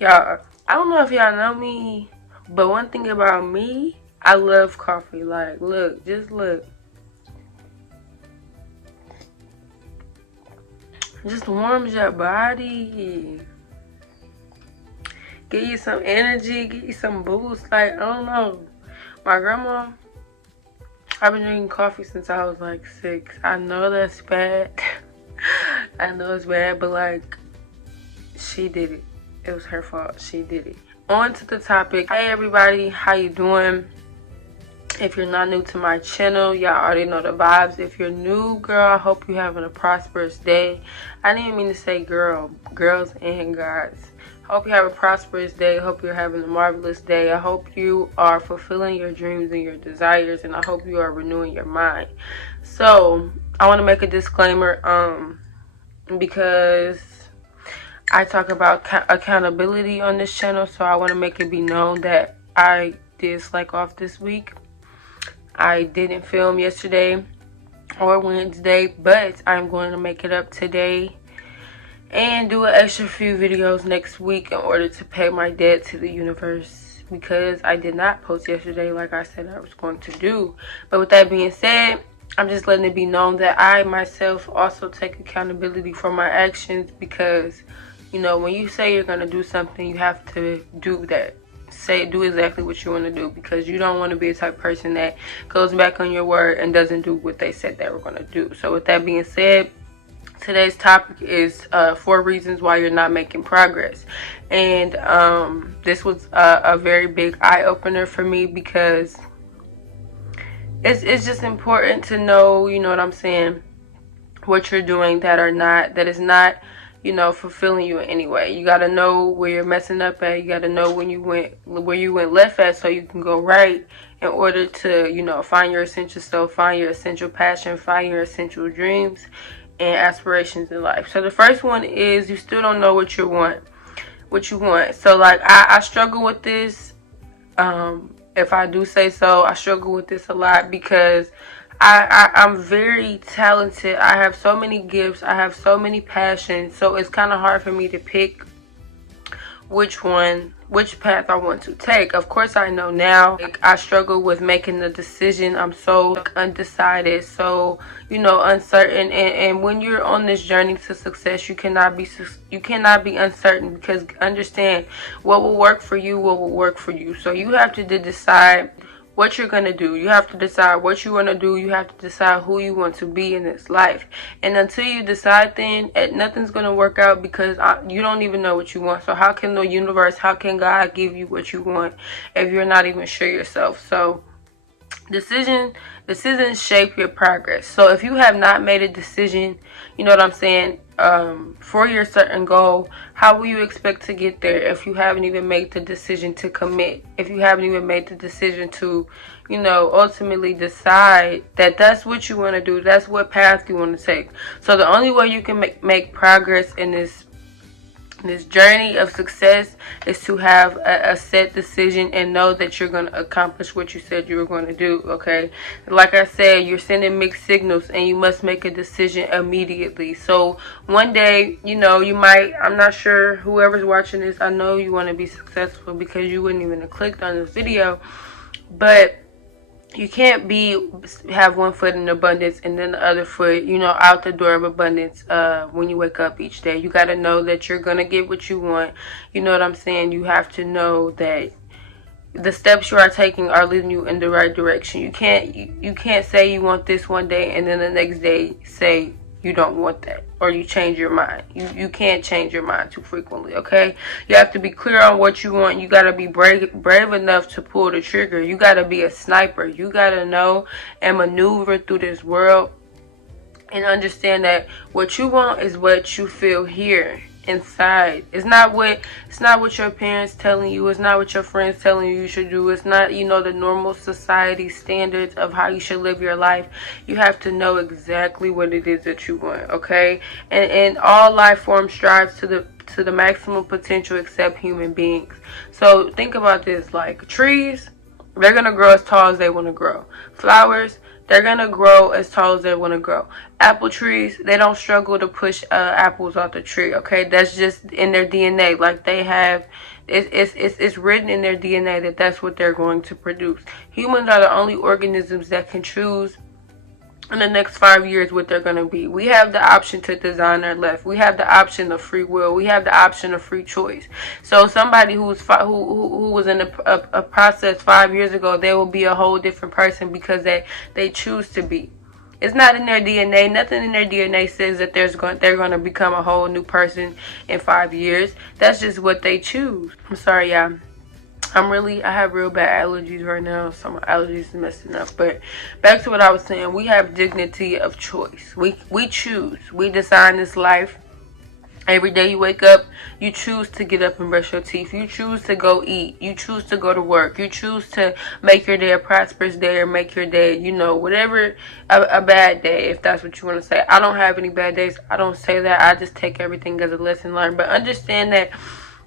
Y'all, I don't know if y'all know me, but one thing about me, I love coffee. Like, look, just look. Just warms your body. Give you some energy, give you some boost. Like, I don't know. My grandma, I've been drinking coffee since I was like 6. I know that's bad. I know it's bad, but like, she did it. It was her fault. She did it. On to the topic. Hey everybody, how you doing? If you're not new to my channel, y'all already know the vibes. If you're new, girl, I hope you're having a prosperous day. I didn't mean to say girl, girls and guys. Hope you have a prosperous day. Hope you're having a marvelous day. I hope you are fulfilling your dreams and your desires, and I hope you are renewing your mind. So I want to make a disclaimer because I talk about accountability on this channel, so I want to make it be known that I did slack off this week. I didn't film yesterday or Wednesday, but I'm going to make it up today and do an extra few videos next week in order to pay my debt to the universe, because I did not post yesterday like I said I was going to do. But with that being said, I'm just letting it be known that I myself also take accountability for my actions, because you know, when you say you're going to do something, you have to do that. Do exactly what you want to do, because you don't want to be a type of person that goes back on your word and doesn't do what they said they were going to do. So with that being said, today's topic is 4 reasons why you're not making progress. And this was a very big eye-opener for me, because it's just important to know, you know what I'm saying, what you're doing that is not, you know, fulfilling you in any way. You gotta know where you're messing up at. You gotta know where you went left at, so you can go right, in order to, you know, find your essential self, find your essential passion, find your essential dreams and aspirations in life. So the first one is you still don't know what you want. So like I struggle with this. If I do say so, I struggle with this a lot, because I'm very talented. I have so many gifts. I have so many passions. So it's kind of hard for me to pick which path I want to take. Of course, I know now. Like, I struggle with making the decision. I'm so undecided, so, you know, uncertain. And when you're on this journey to success, you cannot be uncertain, because understand what will work for you, what will work for you. So you have to decide what you're going to do. You have to decide what you want to do. You have to decide who you want to be in this life. And until you decide, then nothing's going to work out, because you don't even know what you want. So how can the universe, how can God give you what you want if you're not even sure yourself? So decisions shape your progress. So if you have not made a decision, you know what I'm saying, for your certain goal, how will you expect to get there if you haven't even made the decision to commit? If you haven't even made the decision to, you know, ultimately decide that that's what you want to do, that's what path you want to take. So the only way you can make progress in this journey of success is to have a set decision and know that you're going to accomplish what you said you were going to do. Okay, like I said, you're sending mixed signals, and you must make a decision immediately. So one day, you know, you might, I'm not sure, whoever's watching this, I know you want to be successful, because you wouldn't even have clicked on this video, but you can't have one foot in abundance and then the other foot, you know, out the door of abundance when you wake up each day. You got to know that you're going to get what you want. You know what I'm saying? You have to know that the steps you are taking are leading you in the right direction. You can't say you want this one day and then the next day say you don't want that, or you change your mind. You can't change your mind too frequently, okay? You have to be clear on what you want. You got to be brave enough to pull the trigger. You got to be a sniper. You got to know and maneuver through this world and understand that what you want is what you feel here inside. It's not what your parents telling you. It's not what your friends telling you should do. It's not, you know, the normal society standards of how you should live your life. You have to know exactly what it is that you want, okay? And all life forms strives to the maximum potential except human beings. So think about this, like trees, they're gonna grow as tall as they want to grow. Flowers, They're going to grow as tall as they want to grow. Apple trees, they don't struggle to push apples off the tree, okay? That's just in their DNA. Like, they have, it's written in their DNA that that's what they're going to produce. Humans are the only organisms that can choose in the next 5 years what they're going to be. We have the option to design our life. We have the option of free will. We have the option of free choice. So somebody who was in a process 5 years ago, they will be a whole different person because they choose to be. It's not in their DNA. Nothing in their DNA says that they're going to become a whole new person in 5 years. That's just what they choose. I'm sorry, y'all. I have real bad allergies right now, so my allergies are messing up. But back to what I was saying, we have dignity of choice. We choose. We design this life. Every day you wake up, you choose to get up and brush your teeth. You choose to go eat. You choose to go to work. You choose to make your day a prosperous day or make your day, whatever, a bad day, if that's what you want to say. I don't have any bad days. I don't say that. I just take everything as a lesson learned. But understand that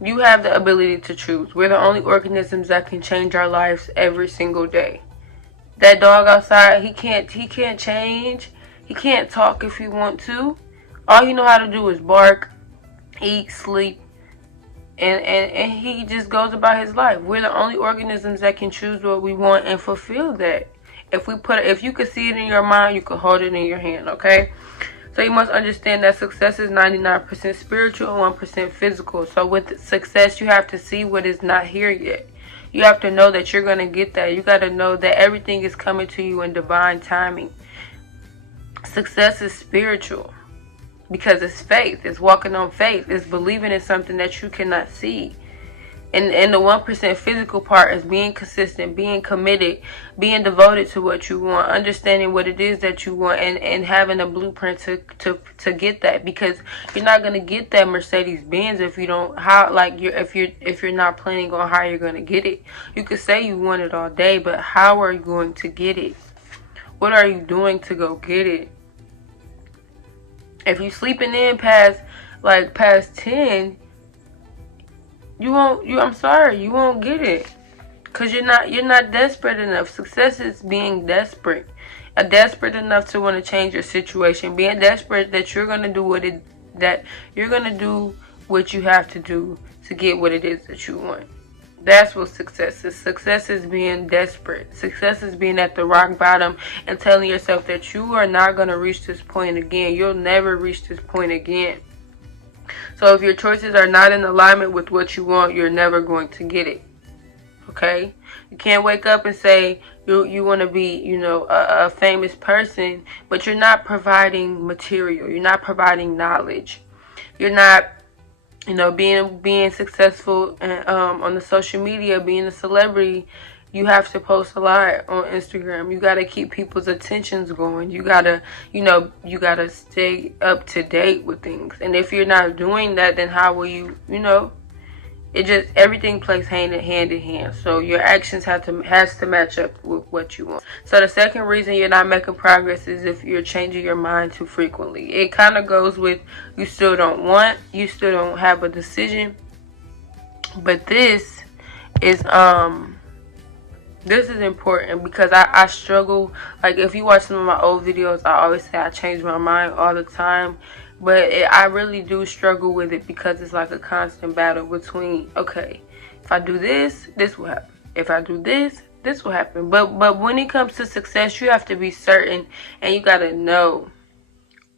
you have the ability to choose. We're the only organisms that can change our lives every single day. That dog outside, he can't change. He can't talk if he want to. All he know how to do is bark, eat, sleep, and he just goes about his life. We're the only organisms that can choose what we want and fulfill that. If you could see it in your mind, you could hold it in your hand, okay? So you must understand that success is 99% spiritual and 1% physical. So with success, you have to see what is not here yet. You have to know that you're going to get that. You got to know that everything is coming to you in divine timing. Success is spiritual because it's faith. It's walking on faith. It's believing in something that you cannot see. And the 1% physical part is being consistent, being committed, being devoted to what you want, understanding what it is that you want, and having a blueprint to get that. Because you're not gonna get that Mercedes Benz if you don't if you're not planning on how you're gonna get it. You could say you want it all day, but how are you going to get it? What are you doing to go get it? If you sleeping in past 10. You won't get it. Cause you're not desperate enough. Success is being desperate. Desperate enough to want to change your situation. Being desperate that you're gonna do what you have to do to get what it is that you want. That's what success is. Success is being desperate. Success is being at the rock bottom and telling yourself that you are not gonna reach this point again. You'll never reach this point again. So if your choices are not in alignment with what you want, you're never going to get it. Okay? You can't wake up and say you want to be, a famous person, but you're not providing material. You're not providing knowledge. You're not, being successful on the social media, being a celebrity. You have to post a lot on Instagram. You got to keep people's attentions going. You got to, you got to stay up to date with things. And if you're not doing that, then how will you, everything plays hand in hand. So your actions has to match up with what you want. So the second reason you're not making progress is if you're changing your mind too frequently. It kind of goes with you still don't have a decision. But this is important because I struggle. Like, if you watch some of my old videos, I always say I change my mind all the time. But I really do struggle with it because it's like a constant battle between, okay, if I do this, this will happen. If I do this, this will happen. But when it comes to success, you have to be certain and you got to know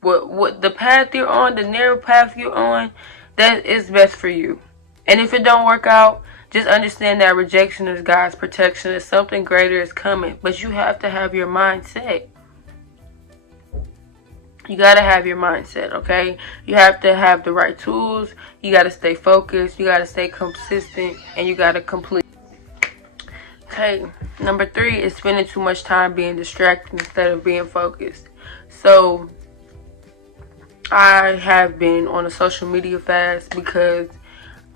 what the path you're on, the narrow path you're on, that is best for you. And if it don't work out, just understand that rejection is God's protection. Is something greater is coming. But you have to have your mind set. You got to have your mindset, okay? You have to have the right tools. You got to stay focused. You got to stay consistent. And you got to complete. Okay, number 3 is spending too much time being distracted instead of being focused. So, I have been on a social media fast because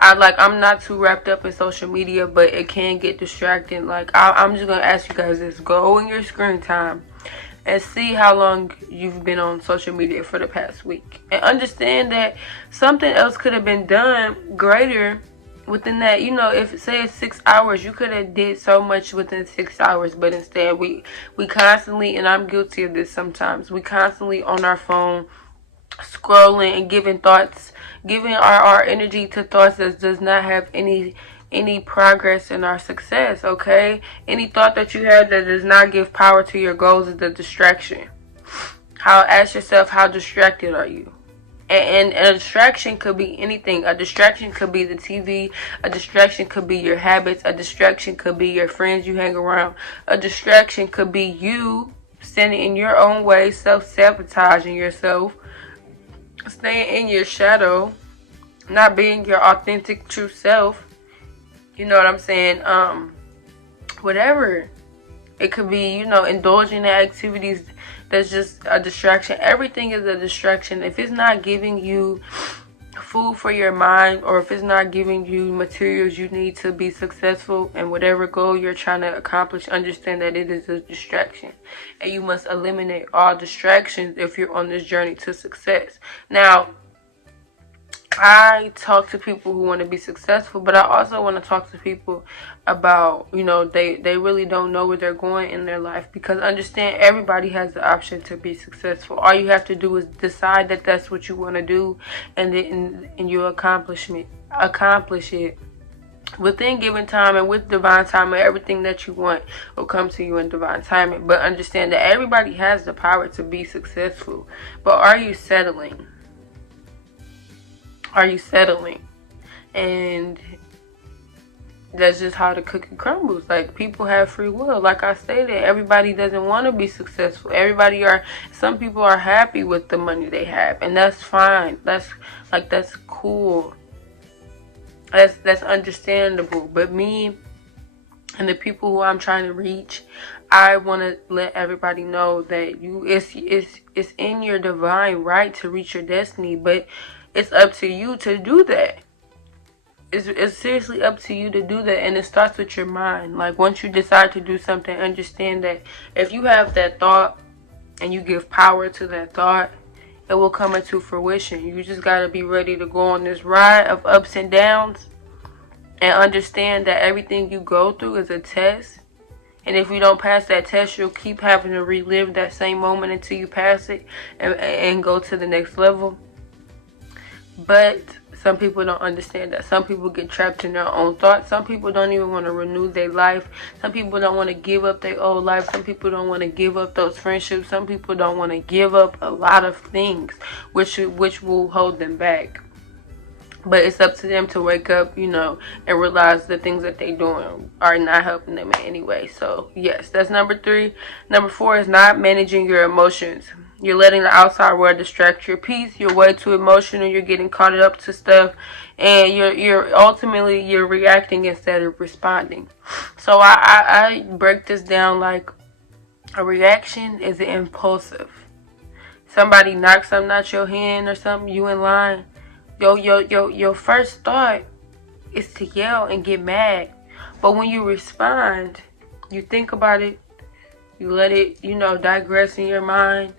I'm not too wrapped up in social media, but it can get distracting. Like, I'm just going to ask you guys this. Go in your screen time and see how long you've been on social media for the past week. And understand that something else could have been done greater within that, you know, if say it's 6 hours, you could have did so much within 6 hours, but instead we constantly, and I'm guilty of this sometimes, we constantly on our phone scrolling and giving our energy to thoughts that does not have any progress in our success. Okay, any thought that you have that does not give power to your goals is a distraction. Ask yourself, how distracted are you? And a distraction could be anything. A distraction could be the TV. A distraction could be your habits. A distraction could be your friends you hang around. A distraction could be you standing in your own way, self-sabotaging yourself, staying in your shadow, not being your authentic true self. You know what I'm saying? Whatever. It could be, you know, indulging in activities that's just a distraction. Everything is a distraction. If it's not giving you food for your mind, or if it's not giving you materials you need to be successful in whatever goal you're trying to accomplish, understand that it is a distraction. And you must eliminate all distractions if you're on this journey to success. Now, I talk to people who want to be successful, but I also want to talk to people about, you know, they really don't know where they're going in their life. Because understand, everybody has the option to be successful. All you have to do is decide that that's what you want to do, and then you accomplish it within given time, and with divine timing. Everything that you want will come to you in divine timing. But understand that everybody has the power to be successful. But are you settling? Are you settling? And that's just how the cookie crumbles. Like, people have free will. Like I stated, everybody doesn't want to be successful. Some people are happy with the money they have, and that's fine. That's cool. That's understandable. But me and the people who I'm trying to reach, I want to let everybody know that it's in your divine right to reach your destiny, but it's up to you to do that. It's seriously up to you to do that, and it starts with your mind. Like, once you decide to do something, understand that if you have that thought and you give power to that thought, it will come into fruition. You just got to be ready to go on this ride of ups and downs, and understand that everything you go through is a test. And if you don't pass that test, you'll keep having to relive that same moment until you pass it and go to the next level. But some people don't understand that. Some people get trapped in their own thoughts. Some people don't even want to renew their life. Some people don't want to give up their old life. Some people don't want to give up those friendships. Some people don't want to give up a lot of things, which will hold them back. But it's up to them to wake up, you know, and realize the things that they're doing are not helping them in any way. So, yes, that's number 3. Number 4 is not managing your emotions. You're letting the outside world distract your peace. You're way too emotional. You're getting caught up to stuff, and you're ultimately reacting instead of responding. So I break this down like a reaction is impulsive. Somebody knocks something out your hand or something, you in line. Your first thought is to yell and get mad. But when you respond, you think about it, you let it, you know, digress in your mind.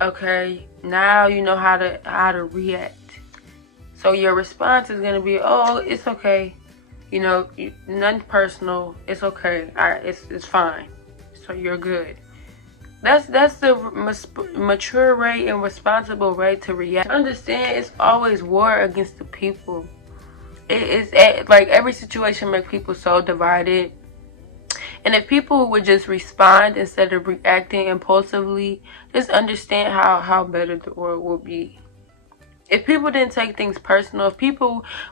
Okay, now you know how to react. So your response is gonna be, oh, it's okay. You know, nothing personal. It's okay. Alright, it's fine. So you're good. That's the mature way and responsible way to react. Understand, it's always war against the people. It's like every situation makes people so divided. And if people would just respond instead of reacting impulsively, just understand how better the world will be. If people didn't take things personal, if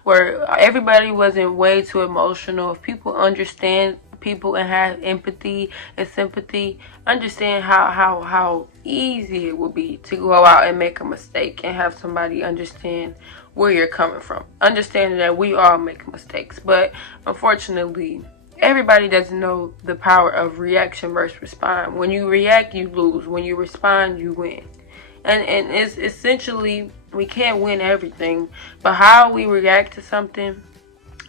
everybody wasn't way too emotional, if people understand people and have empathy and sympathy, understand how easy it would be to go out and make a mistake and have somebody understand where you're coming from. Understanding that we all make mistakes, but unfortunately, everybody doesn't know the power of reaction versus respond. When you react, you lose. When you respond, you win. And it's essentially, we can't win everything, but how we react to something,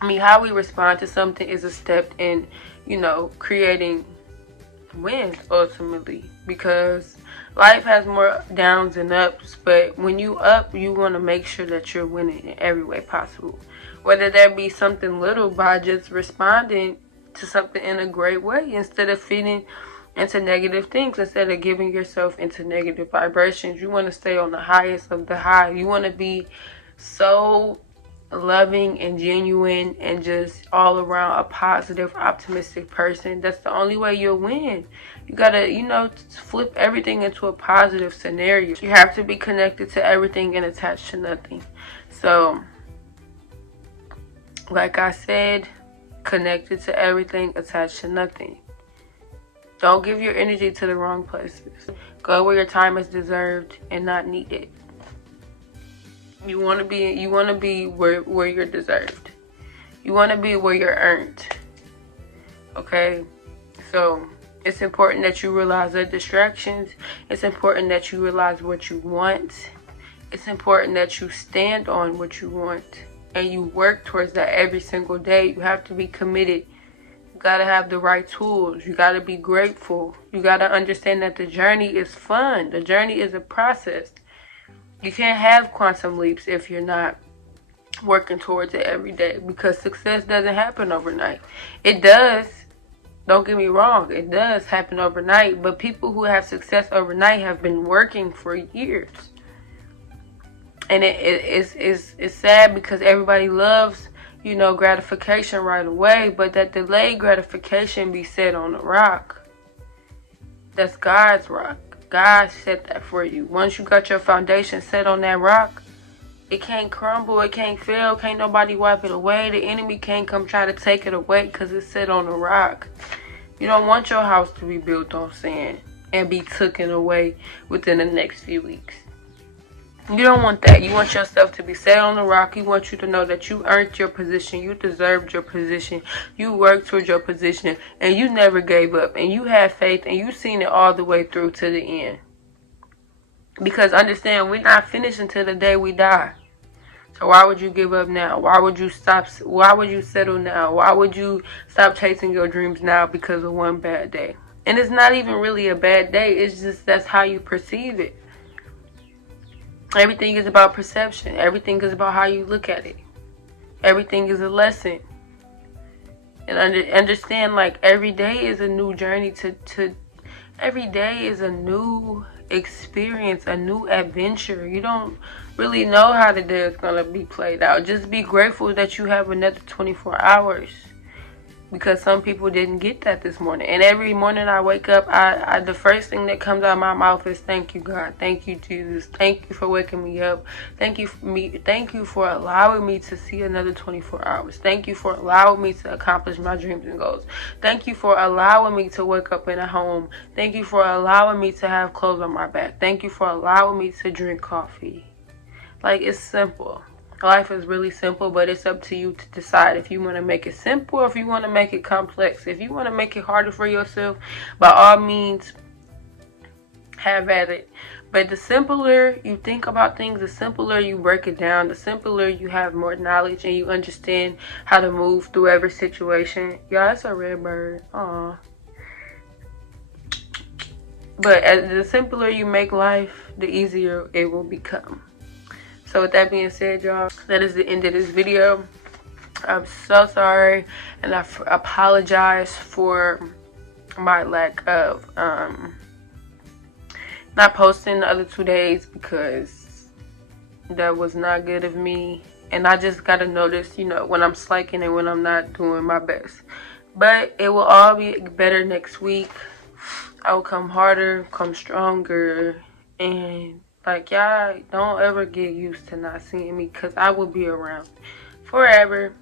how we respond to something is a step in, you know, creating wins ultimately. Because Life has more downs and ups, but when you up, you want to make sure that you're winning in every way possible. Whether that be something little by just responding to something in a great way instead of feeding into negative things, instead of giving yourself into negative vibrations. You want to stay on the highest of the high. You want to be so loving and genuine and just all around a positive, optimistic person. That's the only way you'll win. You gotta, flip everything into a positive scenario. You have to be connected to everything and attached to nothing. So, like I said, connected to everything, attached to nothing. Don't give your energy to the wrong places. Go where your time is deserved and not needed. You want to be where you're deserved. You want to be where you're earned. Okay? So, it's important that you realize the distractions. It's important that you realize what you want. It's important that you stand on what you want and you work towards that every single day. You have to be committed. You got to have the right tools. You got to be grateful. You got to understand that the journey is fun. The journey is a process. You can't have quantum leaps if you're not working towards it every day, because success doesn't happen overnight. It does. Don't get me wrong. It does happen overnight. But people who have success overnight have been working for years. And it's sad because everybody loves, gratification right away. But that delayed gratification be set on a rock. That's God's rock. God set that for you. Once you got your foundation set on that rock, it can't crumble, it can't fail, can't nobody wipe it away. The enemy can't come try to take it away because it's set on a rock. You don't want your house to be built on sand and be taken away within the next few weeks. You don't want that. You want yourself to be set on the rock. You want you to know that you earned your position. You deserved your position. You worked towards your position. And you never gave up. And you had faith. And you seen it all the way through to the end. Because understand, we're not finished until the day we die. So why would you give up now? Why would you stop? Why would you settle now? Why would you stop chasing your dreams now because of one bad day? And it's not even really a bad day. It's just that's how you perceive it. Everything is about perception. Everything is about how you look at it. Everything is a lesson. And understand, like, every day is a new journey every day is a new experience, a new adventure. You don't really know how the day is going to be played out. Just be grateful that you have another 24 hours. Because some people didn't get that this morning. And every morning I wake up, I the first thing that comes out of my mouth is thank you, God. Thank you, Jesus. Thank you for waking me up. Thank you for allowing me to see another 24 hours. Thank you for allowing me to accomplish my dreams and goals. Thank you for allowing me to wake up in a home. Thank you for allowing me to have clothes on my back. Thank you for allowing me to drink coffee. Like, it's simple. Life is really simple, but it's up to you to decide if you want to make it simple or if you want to make it complex. If you want to make it harder for yourself, by all means, have at it. But the simpler you think about things, the simpler you break it down, the simpler you have more knowledge and you understand how to move through every situation. Y'all, it's a red bird. Aw. But the simpler you make life, the easier it will become. So with that being said, y'all, that is the end of this video. I'm so sorry, and I apologize for my lack of not posting the other 2 days, because that was not good of me. And I just gotta notice, when I'm slacking and when I'm not doing my best. But it will all be better next week. I will come harder, come stronger, and like, y'all don't ever get used to not seeing me, because I will be around forever.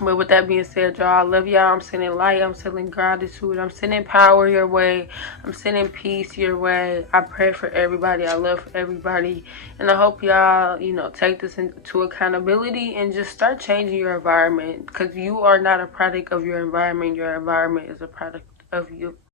But with that being said, y'all, I love y'all. I'm sending light. I'm sending gratitude. I'm sending power your way. I'm sending peace your way. I pray for everybody. I love everybody. And I hope y'all, take this into accountability and just start changing your environment, because you are not a product of your environment. Your environment is a product of you.